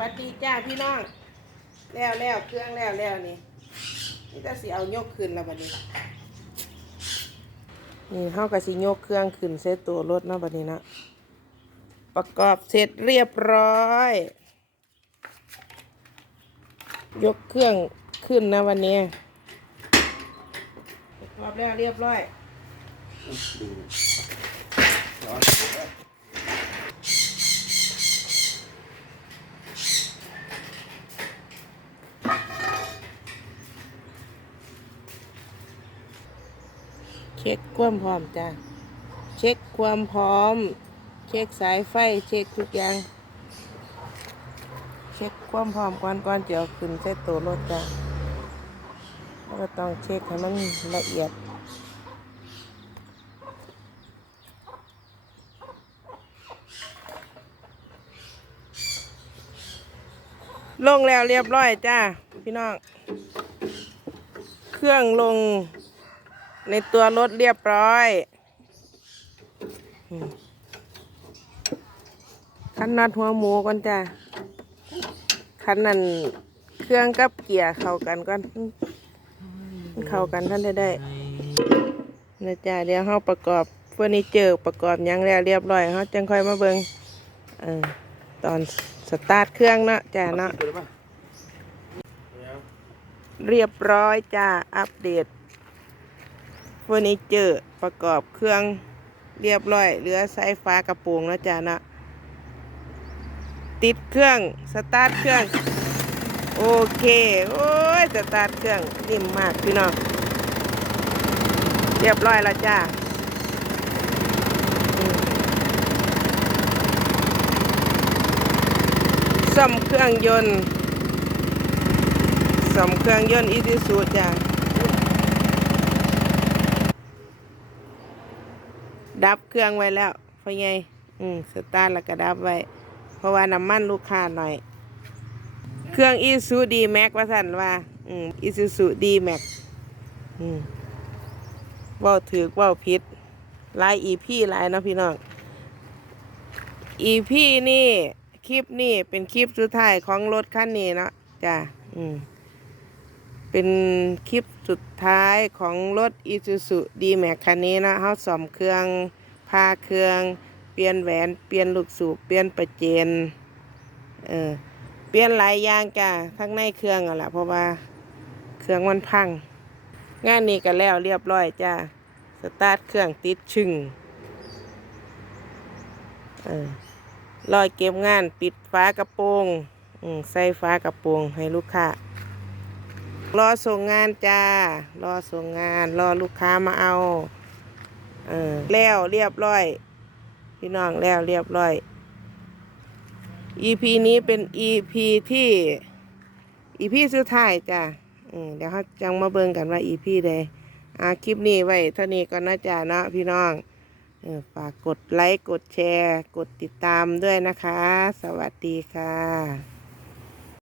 วัสดีจ้าพี่น้อง แล้วแล้วเครื่องแล้วแล้วนี่นี่ก็สิเอายกขึ้นแล้วบัดนี้ นี่เฮาก็สิยกเครื่องขึ้นเซตตัวรถเนาะบัดนี้นะประกอบเสร็จเรียบร้อย ยกเครื่องขึ้นนะวันนี้ประกอบแล้วเรียบร้อย เช็คความพร้อมจ้ะเช็คความพร้อม เช็คสายไฟ เช็คทุกอย่าง เช็คความพร้อมก่อนก่อนจะเอาขึ้นเส้นตัวรถจ้ะแล้วก็ต้องเช็คให้มันละเอียดลงแล้วเรียบร้อยจ้าพี่น้อง เครื่องลง ในตัวรถเรียบร้อยอืมคันนัดหัวหมูก่อนจ้าคันนั้นเครื่องกับเกียร์เข้ากันก่อนมันเข้ากันท่านได้ได้นะจ้าเดี๋ยวเราประกอบเฟอร์นิเจอร์ประกอบยังแล้วเรียบร้อยเราจังค่อยมาเบิงเออตอนสตาร์ทเครื่องเนาะจ้าเนาะเรียบร้อยจ้าอัปเดต เฟอร์นิเจอร์ประกอบเครื่องเรียบร้อยเหลือสายฟ้ากระโปรงแล้วจ้านะติดเครื่องสตาร์ทเครื่องโอเคโอ้ยสตาร์ทเครื่องนิ่มมากพี่น้องเรียบร้อยแล้วจ้าซ่อมเครื่องยนต์สมเครื่องยนต์อีซูซูจ้ะ ดับเครื่องไว้แล้วเพราะไงอืมสตาร์ทแล้วก็ดับไว้ เพราะว่าน้ำมันลูกค้าหน่อย เครื่องอีซูดีแม็กว่าสันว่า อืมอีซูซูดีแม็กอืมว่าถือว่าผิดหลายอีพี่ลายเนาะพี่น้องอีพี่นี่ คลิปนี่เป็นคลิปสุดท้ายของรถคันนี้เนาะจ้ะอืม เป็นคลิปสุดท้ายของรถ Isuzu D-Max คันนี้นะเขาซ่อมเครื่องพาเครื่อง เปลี่ยนแหวน เปลี่ยนลูกสูบ เปลี่ยนประเจน เออ เปลี่ยนหลายอย่างจ้ะทั้งในเครื่องอะแหละเพราะว่าเครื่องมันพัง งานนี้ก็แล้วเรียบร้อยจ้ะสตาร์ทเครื่องติดชึ่งเออรอยเก็บงานปิดฝากระโปรง ใส่ฝากระโปรงให้ลูกค้า รอส่งงานจ้ารอส่งงาน รอลูกค้ามาเอา เออแล้วเรียบร้อย พี่น้องแล้วเรียบร้อย EP นี้เป็น EP ที่ EP สุดท้ายจ้าเดี๋ยวเขาจังมาเบิ่งกันว่า EP ใดอ่าคลิปนี้ไว้เท่านี้ก็นะจ้าเนาะพี่น้องฝากกดไลค์ กดแชร์ กดติดตามด้วยนะคะ สวัสดีค่ะ